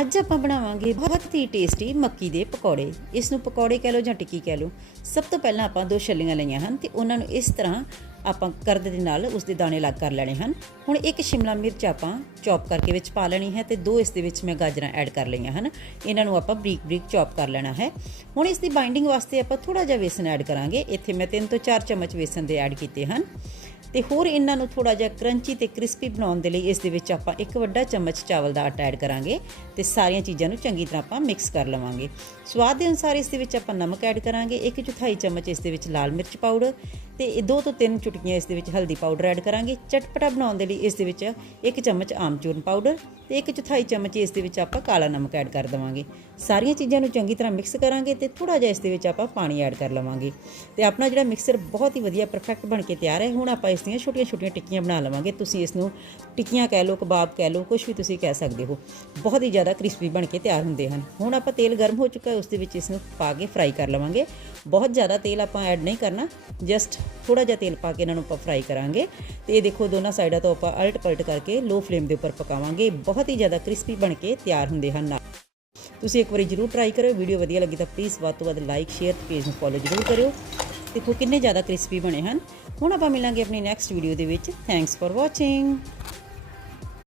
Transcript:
ਅੱਜ ਆਪਾਂ ਬਣਾਵਾਂਗੇ ਬਹੁਤ ਹੀ ਟੇਸਟੀ ਮੱਕੀ ਦੇ ਪਕੌੜੇ। ਇਸ ਨੂੰ ਪਕੌੜੇ ਕਹਿ ਲਓ ਜਾਂ ਟਿੱਕੀ ਕਹਿ ਲਓ। ਸਭ ਤੋਂ ਪਹਿਲਾਂ ਆਪਾਂ ਦੋ ਛੱਲੀਆਂ ਲਈਆਂ ਹਨ ਤੇ ਉਹਨਾਂ ਨੂੰ ਇਸ ਤਰ੍ਹਾਂ ਆਪਾਂ ਕਰਦ ਦੇ ਨਾਲ ਉਸ ਦੇ ਦਾਣੇ ਲੱਗ ਕਰ ਲੈਣੇ ਹਨ। ਹੁਣ ਇੱਕ ਸ਼ਿਮਲਾ ਮਿਰਚ ਆਪਾਂ ਚੌਪ ਕਰਕੇ ਵਿੱਚ ਪਾ ਲੈਣੀ ਹੈ ਤੇ ਦੋ ਇਸ ਦੇ ਵਿੱਚ ਮੈਂ ਗਾਜਰਾਂ ਐਡ ਕਰ ਲਈਆਂ ਹਨ। ਇਹਨਾਂ ਨੂੰ ਆਪਾਂ ਬਰੀਕ ਬਰੀਕ ਚੌਪ ਕਰ ਲੈਣਾ ਹੈ। ਹੁਣ ਇਸ ਦੀ ਬਾਈਂਡਿੰਗ ਵਾਸਤੇ ਆਪਾਂ ਥੋੜਾ ਜਿਹਾ ਵੇਸਨ ਐਡ ਕਰਾਂਗੇ। ਇੱਥੇ ਮੈਂ 3 ਤੋਂ 4 ਚਮਚ ਵੇਸਨ ਦੇ ਐਡ ਕੀਤੇ ਹਨ। ਤੇ ਹੋਰ ਇਹਨਾਂ ਨੂੰ ਥੋੜਾ ਜਿਹਾ ਕਰੰਚੀ ਤੇ ਕ੍ਰਿਸਪੀ ਬਣਾਉਣ ਦੇ ਲਈ ਇਸ ਦੇ ਵਿੱਚ ਆਪਾਂ ਇੱਕ ਵੱਡਾ ਚਮਚ ਚਾਵਲ ਦਾ ਆਟਾ ਐਡ ਕਰਾਂਗੇ ਤੇ ਸਾਰੀਆਂ ਚੀਜ਼ਾਂ ਨੂੰ ਚੰਗੀ ਤਰ੍ਹਾਂ ਆਪਾਂ ਮਿਕਸ ਕਰ ਲਵਾਂਗੇ। ਸਵਾਦ ਦੇ ਅਨੁਸਾਰ ਇਸ ਦੇ ਵਿੱਚ ਆਪਾਂ ਨਮਕ ਐਡ ਕਰਾਂਗੇ, ਇੱਕ ਚੌਥਾਈ ਚਮਚ ਇਸ ਦੇ ਵਿੱਚ ਲਾਲ ਮਿਰਚ ਪਾਊਡਰ ਤੇ ਇਹ ਦੋ ਤੋਂ ਤਿੰਨ ਚੁਟਕੀਆਂ ਇਸ ਦੇ ਵਿੱਚ ਹਲਦੀ ਪਾਊਡਰ ਐਡ ਕਰਾਂਗੇ। ਚਟਪਟਾ ਬਣਾਉਣ ਦੇ ਲਈ ਇਸ ਦੇ ਵਿੱਚ ਇੱਕ ਚਮਚ ਆਮਚੂਰਨ ਪਾਊਡਰ ਤੇ ਇੱਕ ਚੌਥਾਈ ਚਮਚ ਇਸ ਦੇ ਵਿੱਚ ਆਪਾਂ ਕਾਲਾ ਨਮਕ ਐਡ ਕਰ ਦੇਵਾਂਗੇ। ਸਾਰੀਆਂ ਚੀਜ਼ਾਂ ਨੂੰ ਚੰਗੀ ਤਰ੍ਹਾਂ ਮਿਕਸ ਕਰਾਂਗੇ ਤੇ ਥੋੜਾ ਜਿਹਾ ਇਸ ਦੇ ਵਿੱਚ ਆਪਾਂ ਪਾਣੀ ਐਡ ਕਰ ਲਵਾਂਗੇ। ਤੇ ਆਪਣਾ ਜਿਹੜਾ ਮਿਕਸਰ ਬਹੁਤ ਹੀ ਵਧੀਆ ਪਰਫੈਕਟ ਬਣ ਕੇ ਤਿਆਰ ਹੈ। ਹੁਣ ਆਪਾਂ ਇਸ ਦੀਆਂ ਛੋਟੀਆਂ-ਛੋਟੀਆਂ ਟਿੱਕੀਆਂ ਬਣਾ ਲਵਾਂਗੇ। ਤੁਸੀਂ ਇਸ ਨੂੰ ਟਿੱਕੀਆਂ ਕਹਿ ਲਓ, ਕਬਾਬ ਕਹਿ ਲਓ ਕੁਝ ਵੀ ਤੁਸੀਂ ਕਹਿ ਸਕਦੇ ਹੋ। ਬਹੁਤ ਹੀ ਜ਼ਿਆਦਾ ਕ੍ਰਿਸਪੀ ਬਣ ਕੇ ਤਿਆਰ ਹੁੰਦੇ ਹਨ। ਹੁਣ ਆਪਾਂ ਤੇਲ ਗਰਮ ਹੋ ਚੁੱਕਾ ਹੈ, ਉਸ ਦੇ ਵਿੱਚ ਇਸ ਨੂੰ ਪਾ ਕੇ ਫਰਾਈ ਕਰ ਲਵਾਂਗੇ। ਬਹੁਤ ਜ਼ਿਆਦਾ ਤੇਲ ਆਪਾਂ ਐਡ ਨਹੀਂ ਕਰਨਾ, ਜਸਟ ਥੋੜਾ ਜਿਹਾ ਤੇਲ ਪਾ ਕੇ ਇਹਨਾਂ ਨੂੰ ਆਪਾਂ ਫਰਾਈ ਕਰਾਂਗੇ। ਤੇ ਇਹ ਦੇਖੋ, ਦੋਨਾਂ ਸਾਈਡਾਂ ਤੋਂ ਆਪਾਂ ਅਲਟ ਪਲਟ ਕਰਕੇ ਲੋ ਫਲੇਮ ਦੇ ਉੱਪਰ ਪਕਾਵਾਂਗੇ। ਬਹੁਤ ਹੀ ਜ਼ਿਆਦਾ ਕ੍ਰਿਸਪੀ ਬਣ ਕੇ ਤਿਆਰ ਹੁੰਦੇ ਹਨ ਤੁਸੀਂ ਇੱਕ ਵਾਰੀ ਜਰੂਰ ਟਰਾਈ ਕਰਿਓ। ਵੀਡੀਓ ਵਧੀਆ ਲੱਗੀ ਤਾਂ ਪਲੀਜ਼ ਵੱਧ ਤੋਂ ਵੱਧ ਲਾਈਕ ਸ਼ੇਅਰ ਤੇ ਪੇਜ ਨੂੰ ਫੋਲੋ ਜਰੂਰ ਕਰਿਓ। ਦੇਖੋ ਕਿੰਨੇ ਜ਼ਿਆਦਾ ਕ੍ਰਿਸਪੀ ਬਣੇ ਹਨ। ਹੁਣ ਆਪਾਂ ਮਿਲਾਂਗੇ ਆਪਣੀ ਨੈਕਸਟ ਵੀਡੀਓ ਦੇ ਵਿੱਚ। Thanks for watching